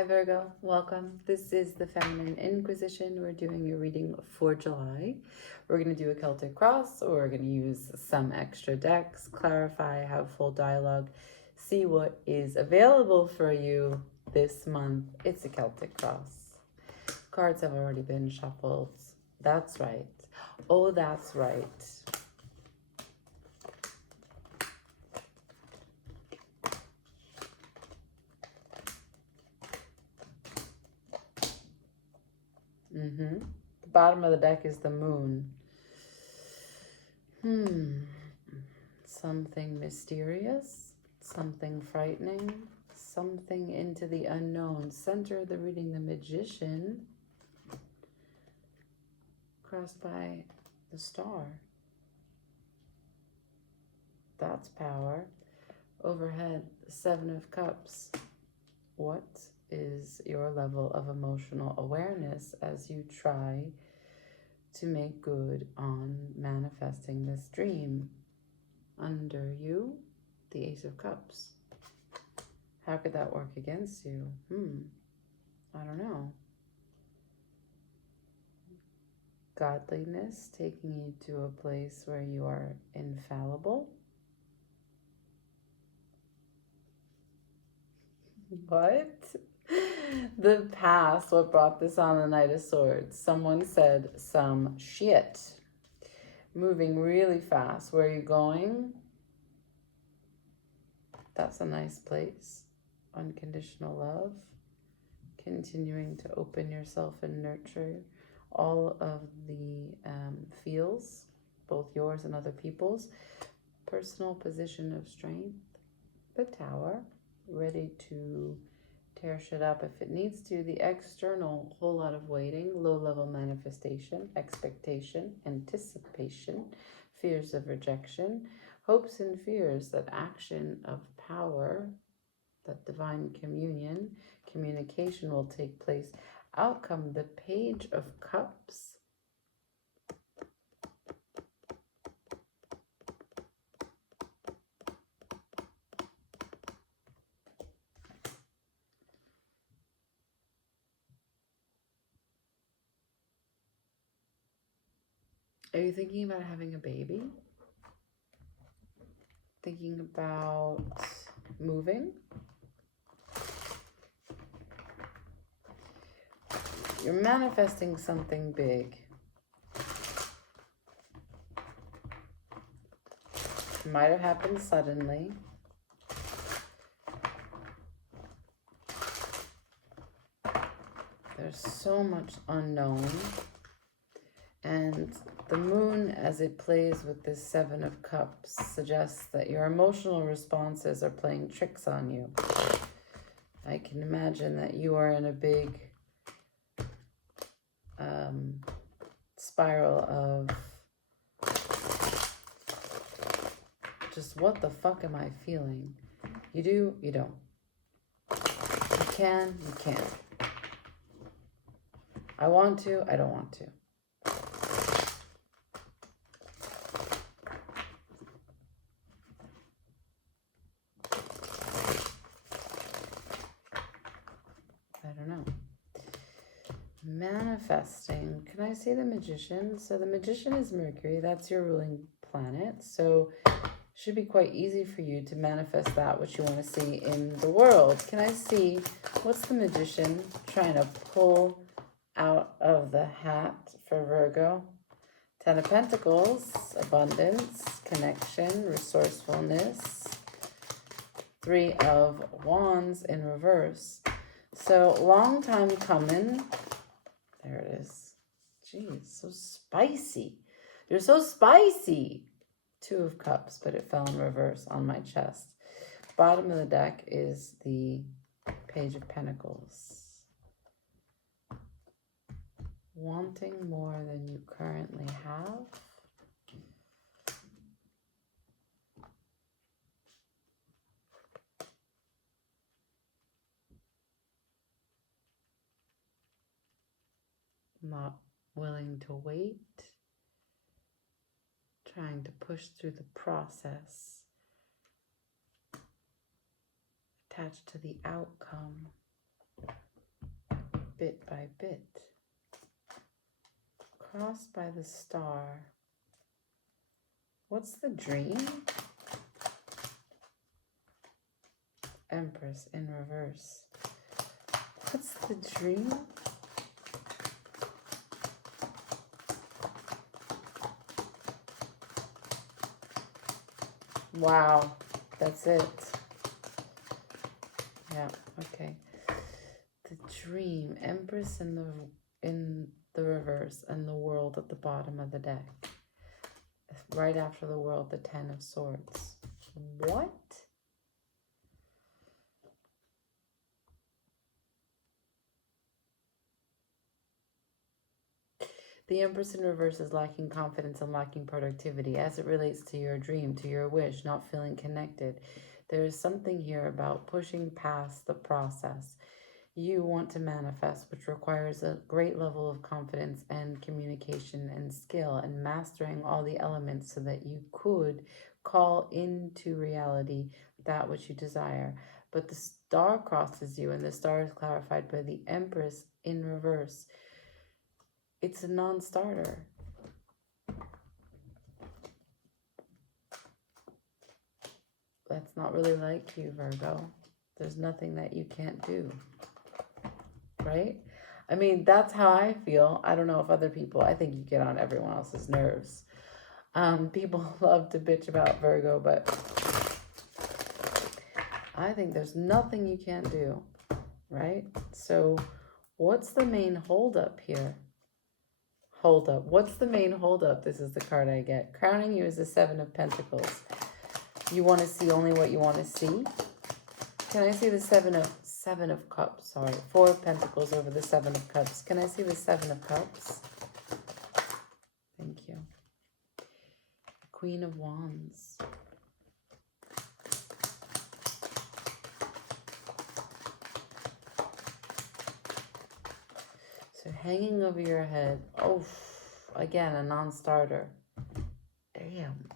Hi Virgo, welcome. This is the Feminine Inquisition. We're doing your reading for July. We're going to do a Celtic cross, or we're going to use some extra decks, clarify, have full dialogue, see what is available for you this month. It's a Celtic cross. Cards have already been shuffled. That's right. Oh, that's right. The bottom of the deck is the moon. Something mysterious, something frightening, something into the unknown. Center of the reading, the Magician, crossed by the star. That's power. Overhead, the Seven of Cups. What is your level of emotional awareness as you try to make good on manifesting this dream? Under you, the Ace of Cups. How could that work against you? I don't know. Godliness taking you to a place where you are infallible. What? The past, what brought this on, the Knight of Swords? Someone said some shit. Moving really fast. Where are you going? That's a nice place. Unconditional love. Continuing to open yourself and nurture all of the feels, both yours and other people's. Personal position of strength. The Tower. Ready to tear shit up if it needs to. The external, whole lot of waiting, low-level manifestation, expectation, anticipation, fears of rejection, hopes and fears that action of power, that divine communion, communication will take place. Outcome, the Page of Cups. Are you thinking about having a baby? Thinking about moving? You're manifesting something big. It might have happened suddenly. There's so much unknown. And the moon, as it plays with this Seven of Cups, suggests that your emotional responses are playing tricks on you. I can imagine that you are in a big spiral of just what the fuck am I feeling? You do, you don't. You can, you can't. I want to, I don't want to. I don't know. Manifesting. Can I say the Magician? So the Magician is Mercury. That's your ruling planet. So it should be quite easy for you to manifest that which you want to see in the world. Can I see what's the Magician trying to pull out of the hat for Virgo? 10 of Pentacles, abundance, connection, resourcefulness. 3 of Wands in reverse. So long time coming. There it is. Jeez, so spicy. You're so spicy. 2 of Cups, but it fell in reverse on my chest. Bottom of the deck is the Page of Pentacles. Wanting more than you currently have. Not willing to wait. Trying to push through the process. Attached to the outcome. bit by bit. Crossed by the star. What's the dream? Empress in reverse. What's the dream? Wow, that's it. Yeah, okay. The dream, Empress in the reverse, and the World at the bottom of the deck. Right after the World, the Ten of Swords. What? The Empress in reverse is lacking confidence and lacking productivity as it relates to your dream, to your wish, not feeling connected. There is something here about pushing past the process. You want to manifest, which requires a great level of confidence and communication and skill and mastering all the elements so that you could call into reality that which you desire. But the star crosses you, and the star is clarified by the Empress in reverse. It's a non-starter. That's not really like you, Virgo. There's nothing that you can't do. Right? I mean, that's how I feel. I don't know if other people, I think you get on everyone else's nerves. People love to bitch about Virgo, but I think there's nothing you can't do. Right? So what's the main holdup here? Hold up. What's the main hold up? This is the card I get. Crowning you is the Seven of Pentacles. You want to see only what you want to see. Can I see the Seven of Cups? Sorry, Four of Pentacles over the Seven of Cups. Can I see the Seven of Cups? Thank you. Queen of Wands. So hanging over your head. Oh, again, a non-starter. Damn.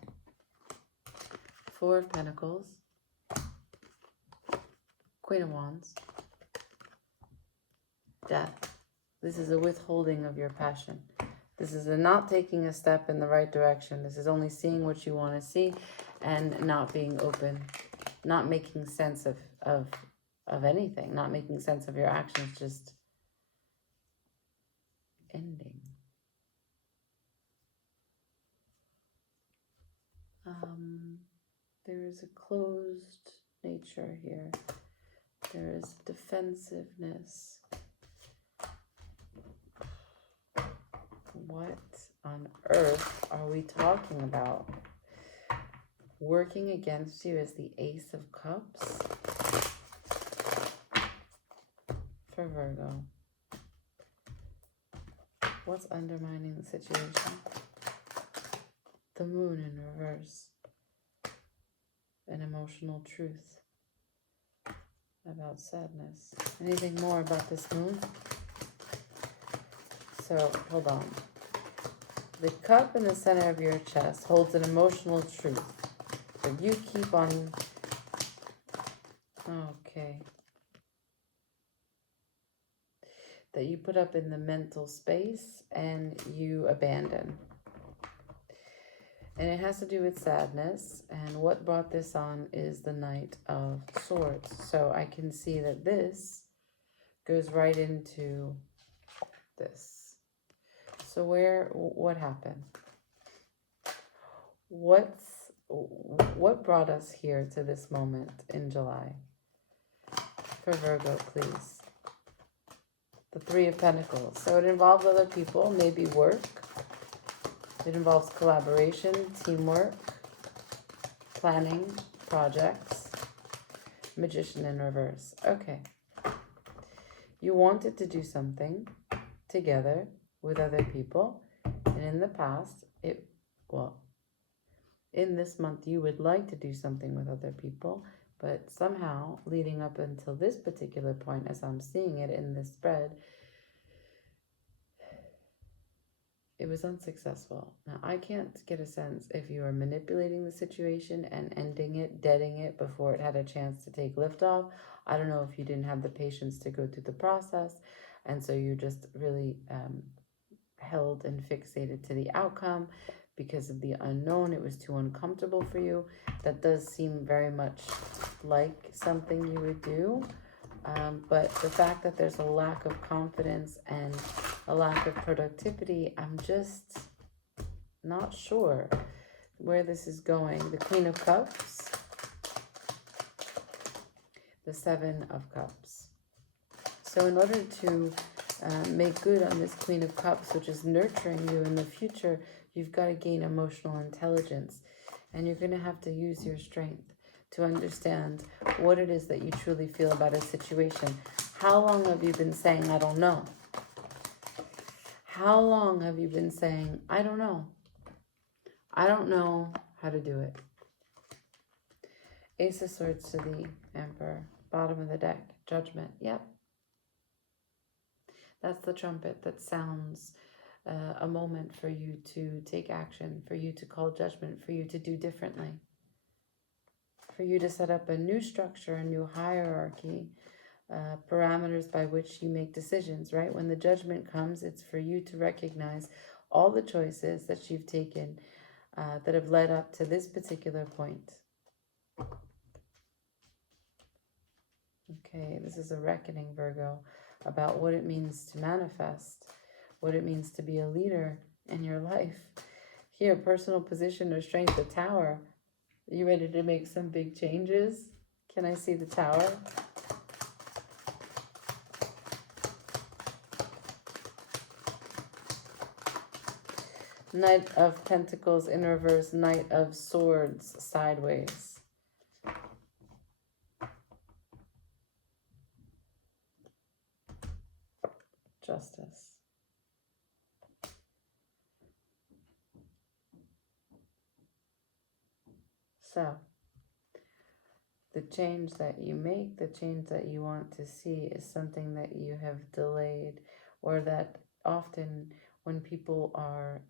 Four of Pentacles. Queen of Wands. Death. This is a withholding of your passion. This is a not taking a step in the right direction. This is only seeing what you want to see and not being open. Not making sense of anything. Not making sense of your actions. Just ending. There is a closed nature here. There is defensiveness. What on earth are we talking about? Working against you is the Ace of Cups for Virgo. What's undermining the situation? The Moon in reverse. An emotional truth about sadness. Anything more about this moon? So, hold on. The cup in the center of your chest holds an emotional truth. But you keep on... Okay. That you put up in the mental space and you abandon. And it has to do with sadness. And what brought this on is the Knight of Swords. So I can see that this goes right into this. So what happened? What brought us here to this moment in July? For Virgo, please. The Three of Pentacles. So it involves other people, maybe work. It involves collaboration, teamwork, planning, projects. Magician in reverse. Okay. You wanted to do something together with other people. And in the past, in this month, you would like to do something with other people. But somehow, leading up until this particular point, as I'm seeing it in this spread, it was unsuccessful. Now, I can't get a sense if you are manipulating the situation and ending it, deading it before it had a chance to take liftoff. I don't know if you didn't have the patience to go through the process. And so you're just really held and fixated to the outcome because of the unknown. It was too uncomfortable for you. That does seem very much like something you would do. But the fact that there's a lack of confidence and a lack of productivity, I'm just not sure where this is going. The Queen of Cups, the Seven of Cups. So in order to make good on this Queen of Cups, which is nurturing you in the future, you've got to gain emotional intelligence. And you're going to have to use your strength to understand what it is that you truly feel about a situation. How long have you been saying, I don't know? How long have you been saying, I don't know? I don't know how to do it. Ace of Swords to the Emperor. Bottom of the deck. Judgment. Yep. That's the trumpet that sounds a moment for you to take action, for you to call judgment, for you to do differently, for you to set up a new structure, a new hierarchy, parameters by which you make decisions, right? When the judgment comes, it's for you to recognize all the choices that you've taken that have led up to this particular point. Okay, this is a reckoning, Virgo, about what it means to manifest, what it means to be a leader in your life. Here, personal position or strength, the Tower. Are you ready to make some big changes? Can I see the Tower? Knight of Pentacles in reverse, Knight of Swords sideways. Justice. So, the change that you make, the change that you want to see is something that you have delayed, or that often when people are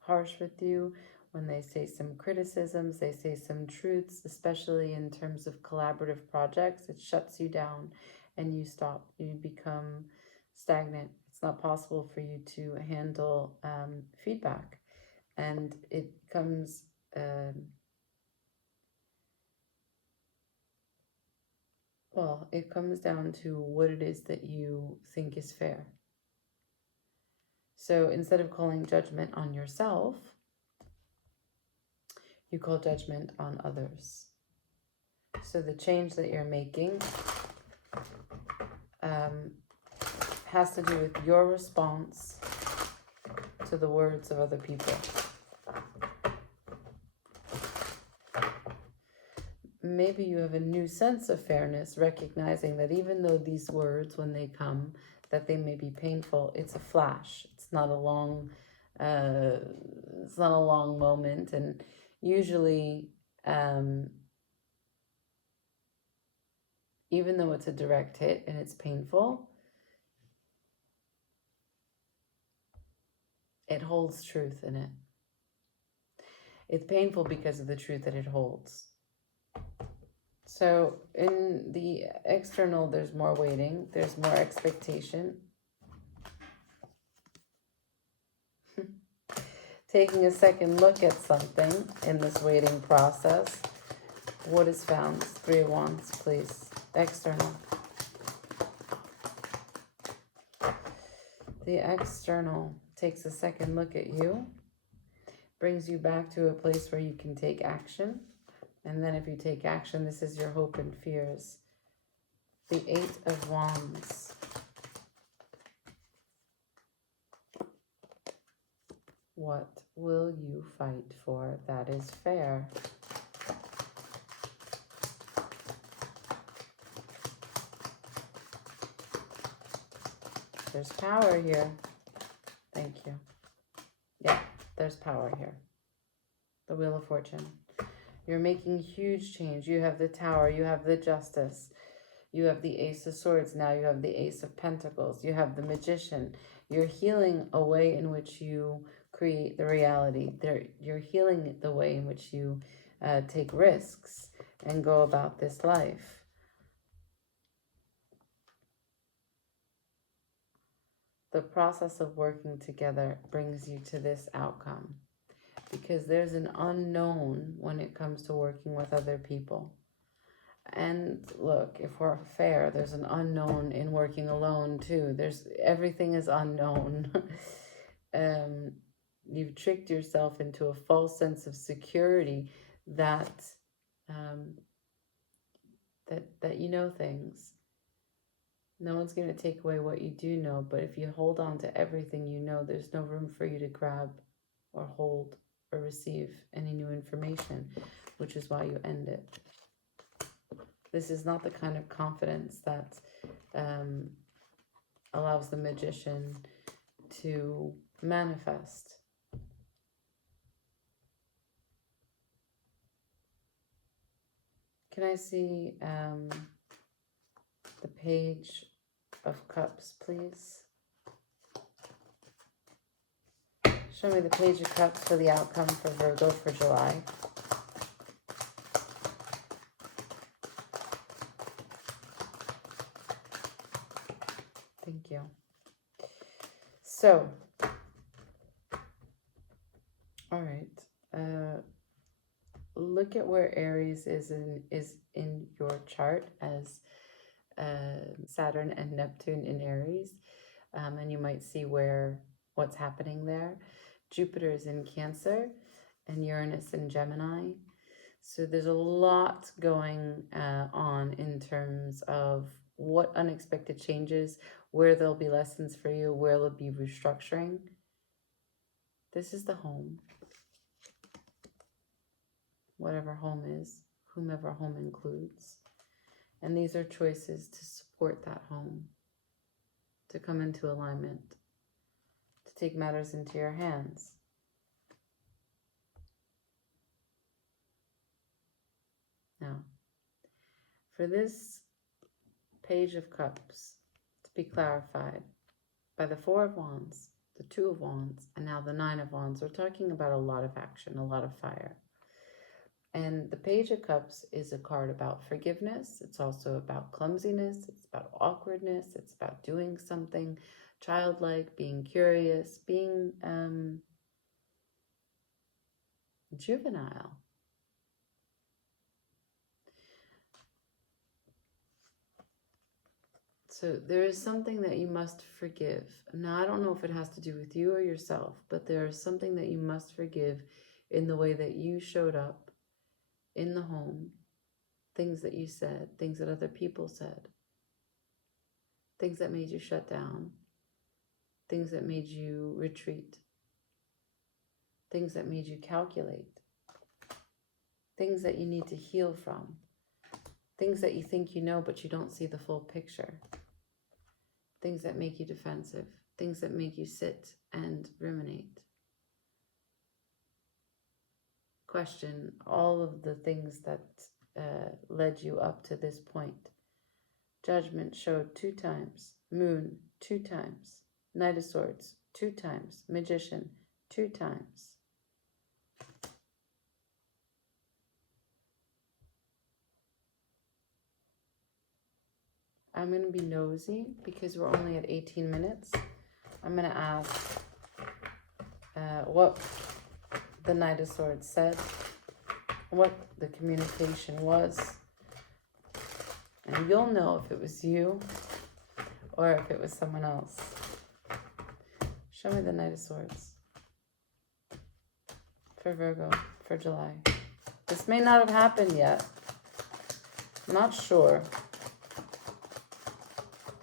harsh with you, when they say some criticisms, they say some truths, especially in terms of collaborative projects, it shuts you down and you stop, you become stagnant. It's not possible for you to handle feedback, and it comes well, it comes down to what it is that you think is fair. So instead of calling judgment on yourself, you call judgment on others. So the change that you're making has to do with your response to the words of other people. Maybe you have a new sense of fairness, recognizing that even though these words, when they come, that they may be painful, it's a flash. It's not a long moment. And usually, even though it's a direct hit and it's painful, it holds truth in it. It's painful because of the truth that it holds. So in the external, there's more waiting, there's more expectation. Taking a second look at something in this waiting process. What is found? 3 of Wands, please. External. The external takes a second look at you, brings you back to a place where you can take action. And then if you take action, this is your hope and fears. The 8 of Wands. What will you fight for that is fair? There's power here. Thank you. Yeah, there's power here. The Wheel of Fortune. You're making huge change. You have the Tower. You have the Justice. You have the Ace of Swords. Now you have the Ace of Pentacles. You have the Magician. You're healing a way in which you create the reality. You're healing the way in which you take risks and go about this life. the process of working together brings you to this outcome, because there's an unknown when it comes to working with other people. And look, if we're fair, there's an unknown in working alone too. Everything is unknown. um, you've tricked yourself into a false sense of security that um, that you know things. No one's going to take away what you do know, but if you hold on to everything you know, there's no room for you to grab or hold or receive any new information, which is why you end it. This is not the kind of confidence that allows the magician to manifest. Can I see the Page of Cups, please? Show me the Page of Cups for the outcome for Virgo for July. Thank you. So, all right. Look at where Aries is in your chart as Saturn and Neptune in Aries, and you might see what's happening there. Jupiter is in Cancer and Uranus in Gemini. So there's a lot going on in terms of what unexpected changes, where there'll be lessons for you, where there'll be restructuring. This is the home. Whatever home is, whomever home includes. And these are choices to support that home, to come into alignment, to take matters into your hands. Now, for this Page of Cups to be clarified by the Four of Wands, the Two of Wands, and now the Nine of Wands, we're talking about a lot of action, a lot of fire. And the Page of Cups is a card about forgiveness. It's also about clumsiness. It's about awkwardness. It's about doing something childlike, being curious, being juvenile. So there is something that you must forgive. Now, I don't know if it has to do with you or yourself, but there is something that you must forgive in the way that you showed up in the home, things that you said, things that other people said, things that made you shut down, things that made you retreat, things that made you calculate, things that you need to heal from, things that you think you know but you don't see the full picture, things that make you defensive, things that make you sit and ruminate. Question all of the things that led you up to this point. Judgment showed 2 times, Moon 2 times, Knight of Swords 2 times, Magician 2 times. I'm going to be nosy because we're only at 18 minutes. I'm going to ask what the Knight of Swords said, what the communication was, and you'll know if it was you or if it was someone else. Show me the Knight of Swords for Virgo for July. This may not have happened yet. I'm not sure.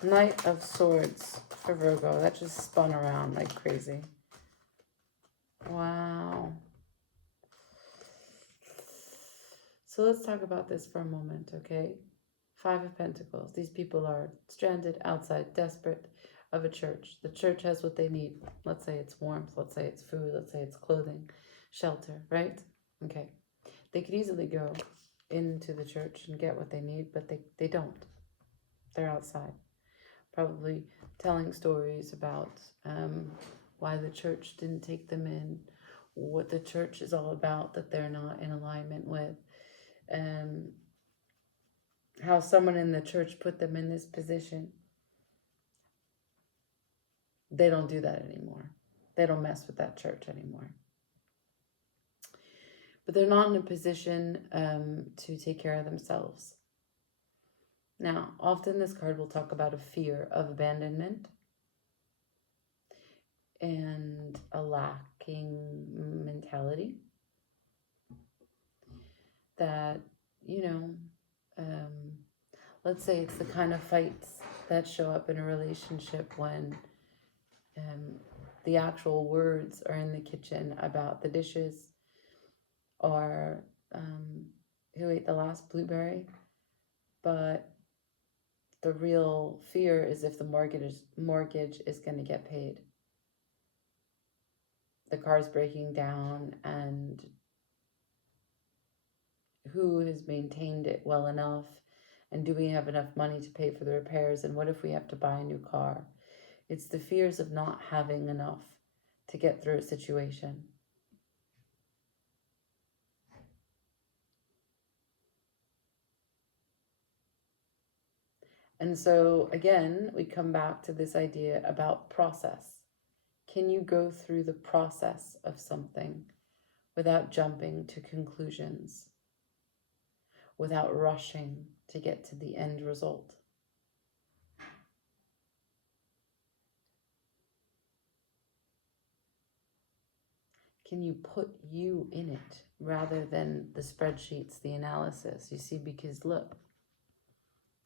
Knight of Swords for Virgo. That just spun around like crazy. Wow. So let's talk about this for a moment, okay? 5 of Pentacles. These people are stranded outside, desperate of a church. The church has what they need. Let's say it's warmth. Let's say it's food. Let's say it's clothing, shelter, right? Okay. They could easily go into the church and get what they need, but they don't. They're outside. Probably telling stories about why the church didn't take them in, what the church is all about that they're not in alignment with, how someone in the church put them in this position. They don't do that anymore. They don't mess with that church anymore. But they're not in a position to take care of themselves. Now, often this card will talk about a fear of abandonment and a lacking mentality that, let's say it's the kind of fights that show up in a relationship when the actual words are in the kitchen about the dishes or who ate the last blueberry, but the real fear is if the mortgage is going to get paid. The car's breaking down, and who has maintained it well enough, and do we have enough money to pay for the repairs, and what if we have to buy a new car? It's the fears of not having enough to get through a situation. And so, again, we come back to this idea about process. Can you go through the process of something without jumping to conclusions, without rushing to get to the end result? Can you put you in it rather than the spreadsheets, the analysis? You see, because look,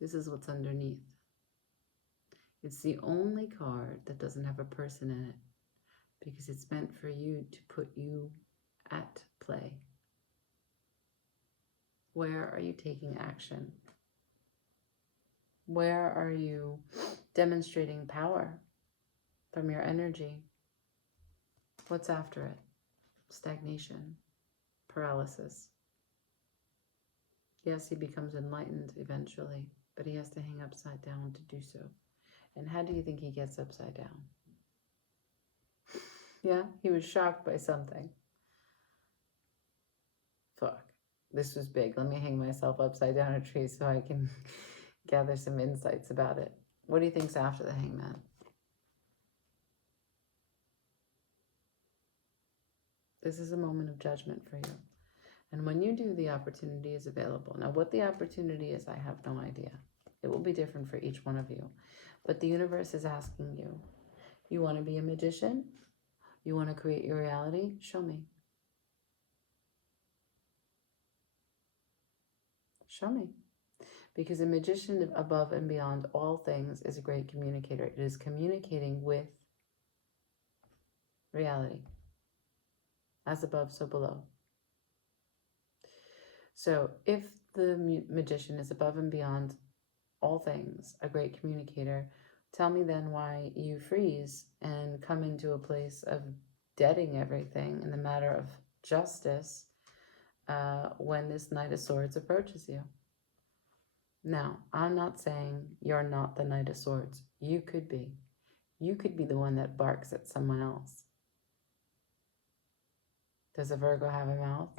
this is what's underneath. It's the only card that doesn't have a person in it because it's meant for you to put you at play. Where are you taking action? Where are you demonstrating power from your energy? What's after it? Stagnation, paralysis. Yes, he becomes enlightened eventually, but he has to hang upside down to do so. And how do you think he gets upside down? Yeah, he was shocked by something. Fuck, this was big. Let me hang myself upside down a tree so I can gather some insights about it. What do you think's after the hangman? This is a moment of judgment for you. And when you do, the opportunity is available. Now, what the opportunity is, I have no idea. It will be different for each one of you. But the universe is asking you, you want to be a magician? You want to create your reality? Show me. Show me. Because a magician, above and beyond all things, is a great communicator. It is communicating with reality. As above, so below. So if the magician is above and beyond all things, a great communicator, tell me then why you freeze and come into a place of deading everything in the matter of justice when this Knight of Swords approaches you. Now, I'm not saying you're not the Knight of Swords. You could be. You could be the one that barks at someone else. Does a Virgo have a mouth?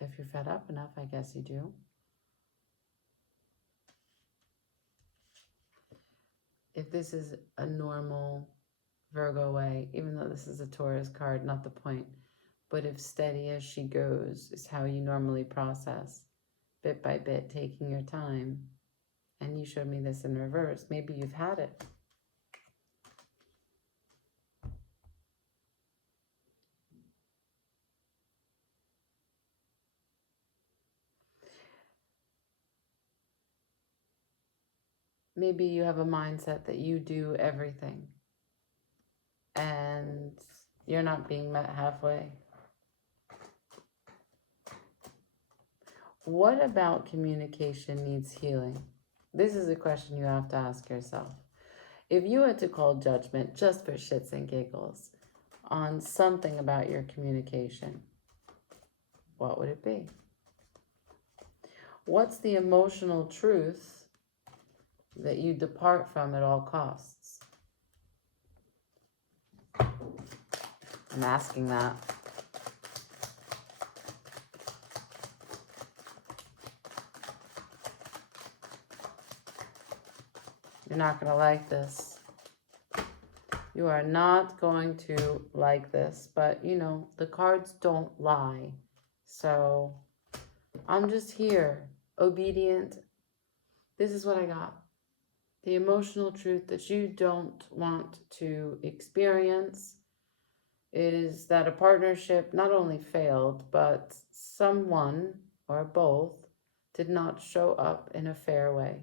If you're fed up enough, I guess you do. If this is a normal Virgo way, even though this is a Taurus card, not the point, but if steady as she goes is how you normally process, bit by bit, taking your time, and you showed me this in reverse, maybe you've had it. Maybe you have a mindset that you do everything and you're not being met halfway. What about communication needs healing? This is a question you have to ask yourself. If you had to call judgment just for shits and giggles on something about your communication, what would it be? What's the emotional truth that you depart from at all costs? I'm asking that. You're not going to like this. You are not going to like this. But, you know, the cards don't lie. So I'm just here, obedient. This is what I got. The emotional truth that you don't want to experience is that a partnership not only failed, but someone or both did not show up in a fair way.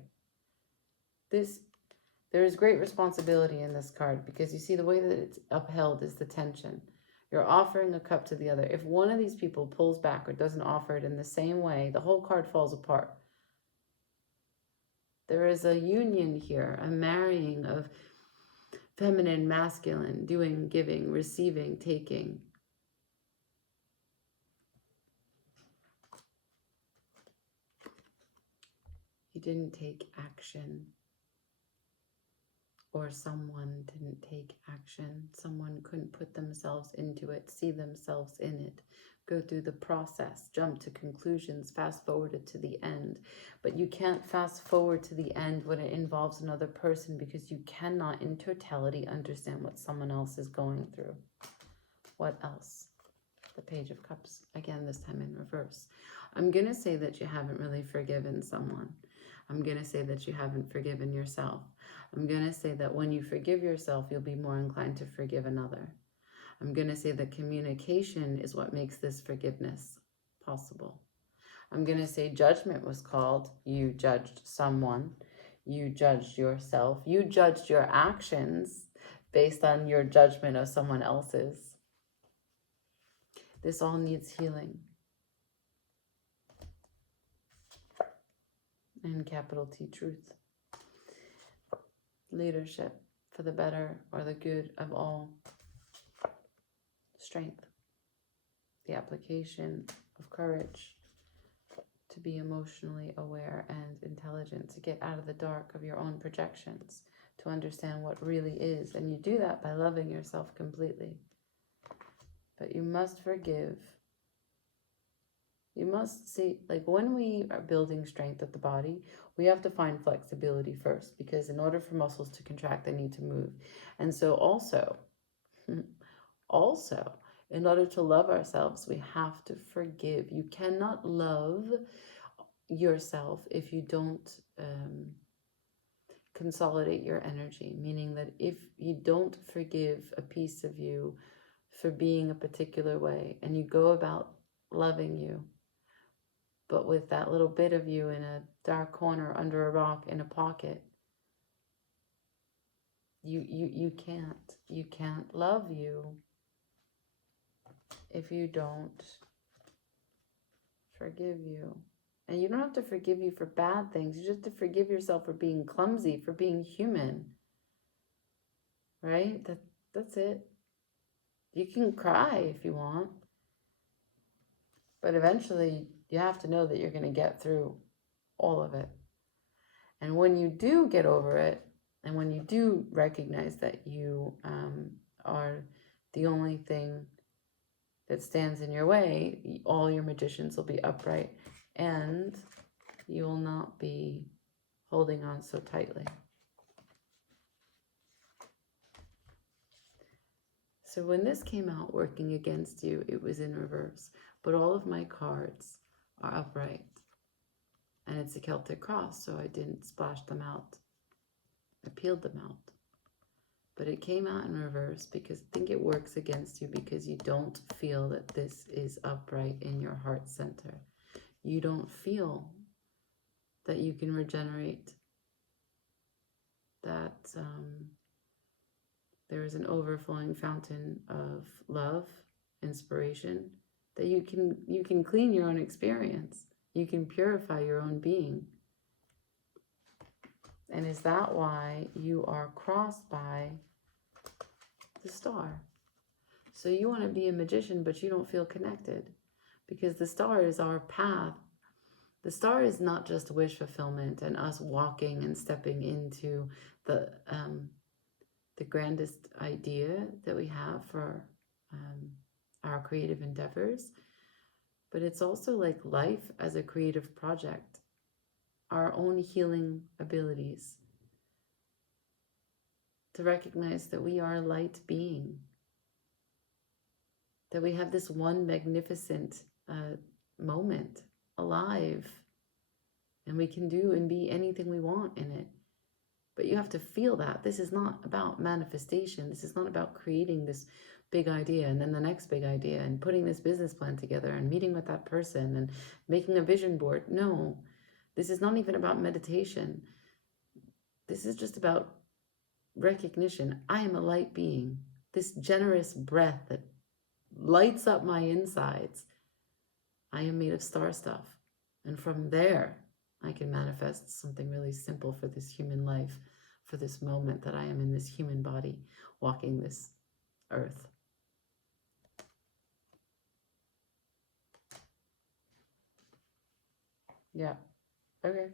There is great responsibility in this card because you see the way that it's upheld is the tension. You're offering a cup to the other. If one of these people pulls back or doesn't offer it in the same way, the whole card falls apart. There is a union here, a marrying of feminine, masculine, doing, giving, receiving, taking. You didn't take action, or someone didn't take action. Someone couldn't put themselves into it, see themselves in it, go through the process, jump to conclusions, fast forward it to the end. But you can't fast forward to the end when it involves another person because you cannot in totality understand what someone else is going through. What else? The Page of Cups, again, this time in reverse. I'm going to say that you haven't really forgiven someone. I'm going to say that you haven't forgiven yourself. I'm going to say that when you forgive yourself, you'll be more inclined to forgive another. I'm going to say that communication is what makes this forgiveness possible. I'm going to say judgment was called. You judged someone. You judged yourself. You judged your actions based on your judgment of someone else's. This all needs healing. And capital T, truth. Leadership for the better or the good of all. Strength. The application of courage to be emotionally aware and intelligent, to get out of the dark of your own projections, to understand what really is. And you do that by loving yourself completely. But you must forgive. You must see, like when we are building strength of the body, we have to find flexibility first, because in order for muscles to contract, they need to move. And so also, in order to love ourselves, we have to forgive. You cannot love yourself if you don't consolidate your energy, meaning that if you don't forgive a piece of you for being a particular way, and you go about loving you, but with that little bit of you in a dark corner under a rock in a pocket, you can't love you if you don't forgive you. And you don't have to forgive you for bad things. You just have to forgive yourself for being clumsy, for being human. Right? That's it. You can cry if you want. But eventually, you have to know that you're going to get through all of it. And when you do get over it, and when you do recognize that you are the only thing that stands in your way, all your magicians will be upright, and you will not be holding on so tightly. So when this came out working against you, it was in reverse. But all of my cards are upright. And it's a Celtic cross, so I didn't splash them out. I peeled them out. But it came out in reverse because I think it works against you because you don't feel that this is upright in your heart center. You don't feel that you can regenerate, that there is an overflowing fountain of love, inspiration, that you can clean your own experience. You can purify your own being. And is that why you are crossed by the star? So you want to be a magician, but you don't feel connected because the star is our path. The star is not just wish fulfillment and us walking and stepping into the grandest idea that we have for our creative endeavors, but it's also like life as a creative project, our own healing abilities, to recognize that we are a light being, that we have this one magnificent moment alive, and we can do and be anything we want in it. But you have to feel that. This is not about manifestation. This is not about creating this big idea and then the next big idea and putting this business plan together and meeting with that person and making a vision board. No, this is not even about meditation. This is just about recognition. I am a light being. This generous breath that lights up my insides. I am made of star stuff. And from there, I can manifest something really simple for this human life, for this moment that I am in this human body, walking this earth. Yeah. Okay.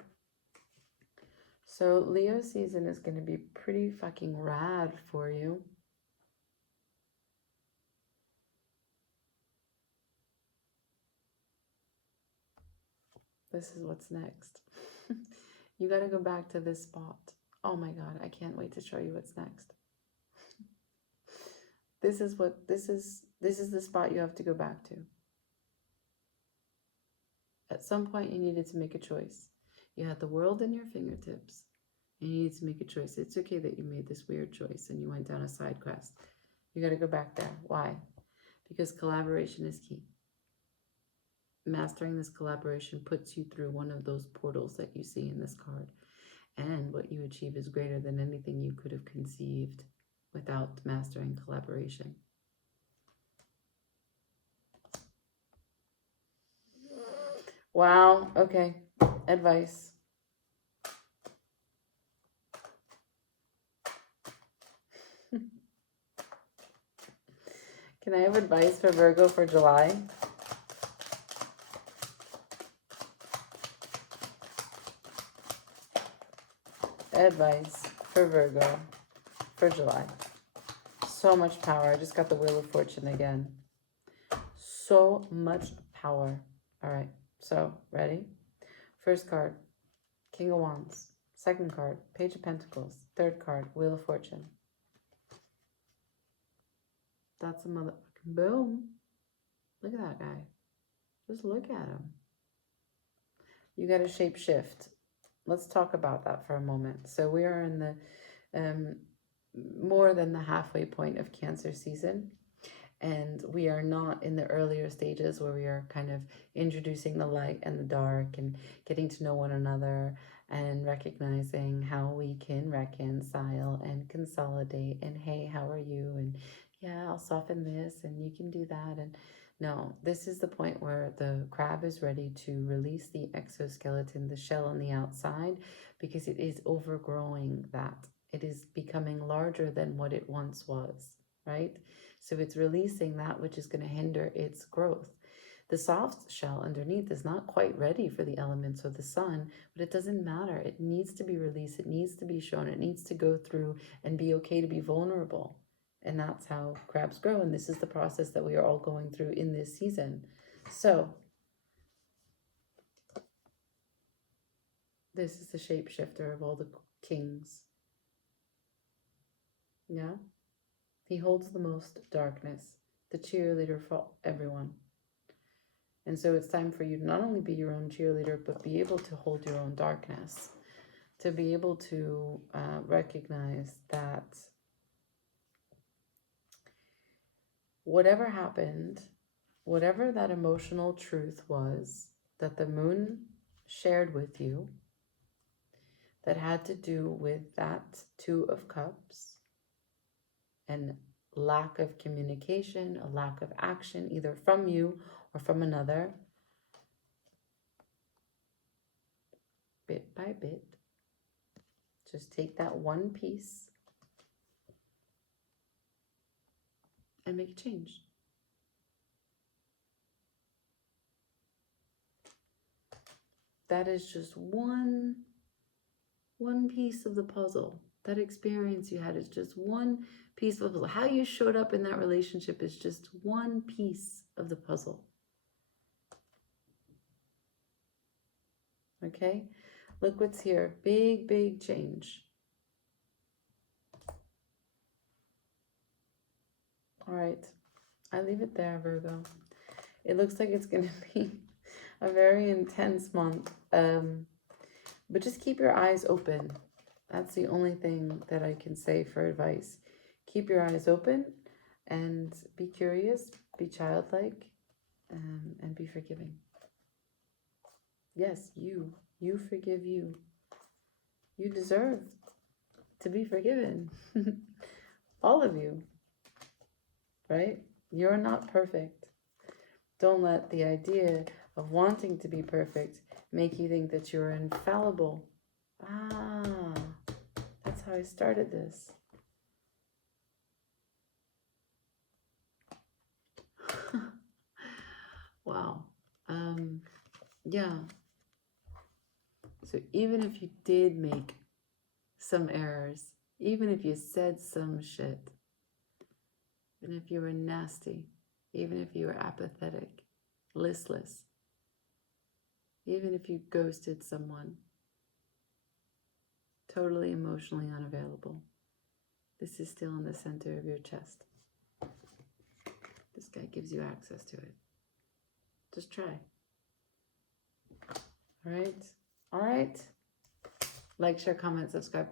So Leo season is going to be pretty fucking rad for you. This is what's next. You got to go back to this spot. Oh my God, I can't wait to show you what's next. This is the spot you have to go back to. At some point, you needed to make a choice. You had the world in your fingertips, and you needed to make a choice. It's okay that you made this weird choice and you went down a side quest. You got to go back there. Why? Because collaboration is key. Mastering this collaboration puts you through one of those portals that you see in this card. And what you achieve is greater than anything you could have conceived without mastering collaboration. Wow. Okay. Advice. Can I have advice for Virgo for July? Advice for Virgo for July. So much power. I just got the Wheel of Fortune again. So much power. All right. So, ready? First card, King of Wands. Second card, Page of Pentacles. Third card, Wheel of Fortune. That's a motherfucking boom. Look at that guy. Just look at him. You got to shape shift. Let's talk about that for a moment. So we are in the more than the halfway point of Cancer season. And we are not in the earlier stages where we are kind of introducing the light and the dark and getting to know one another and recognizing how we can reconcile and consolidate and, hey, how are you? And yeah, I'll soften this and you can do that. And no, this is the point where the crab is ready to release the exoskeleton, the shell on the outside, because it is overgrowing that. It is becoming larger than what it once was, right? So it's releasing that which is going to hinder its growth. The soft shell underneath is not quite ready for the elements or the sun, but it doesn't matter. It needs to be released. It needs to be shown. It needs to go through and be okay to be vulnerable. And that's how crabs grow. And this is the process that we are all going through in this season. So this is the shapeshifter of all the kings. Yeah? He holds the most darkness, the cheerleader for everyone. And so it's time for you to not only be your own cheerleader, but be able to hold your own darkness, to be able to recognize that whatever happened, whatever that emotional truth was that the moon shared with you, that had to do with that Two of Cups, and lack of communication, a lack of action, either from you or from another, bit by bit, just take that one piece and make a change. That is just one piece of the puzzle. That experience you had is just one piece of the puzzle. How you showed up in that relationship is just one piece of the puzzle. Okay? Look what's here. Big, big change. All right. I leave it there, Virgo. It looks like it's going to be a very intense month. But just keep your eyes open. That's the only thing that I can say for advice. Keep your eyes open and be curious, be childlike, and be forgiving. Yes, you forgive you. You deserve to be forgiven. All of you, right? You're not perfect. Don't let the idea of wanting to be perfect make you think that you're infallible. Ah, that's how I started this. Wow. Yeah. So even if you did make some errors, even if you said some shit, even if you were nasty, even if you were apathetic, listless, even if you ghosted someone, totally emotionally unavailable, this is still in the center of your chest. This guy gives you access to it. Just try. All right. All right. Like, share, comment, subscribe.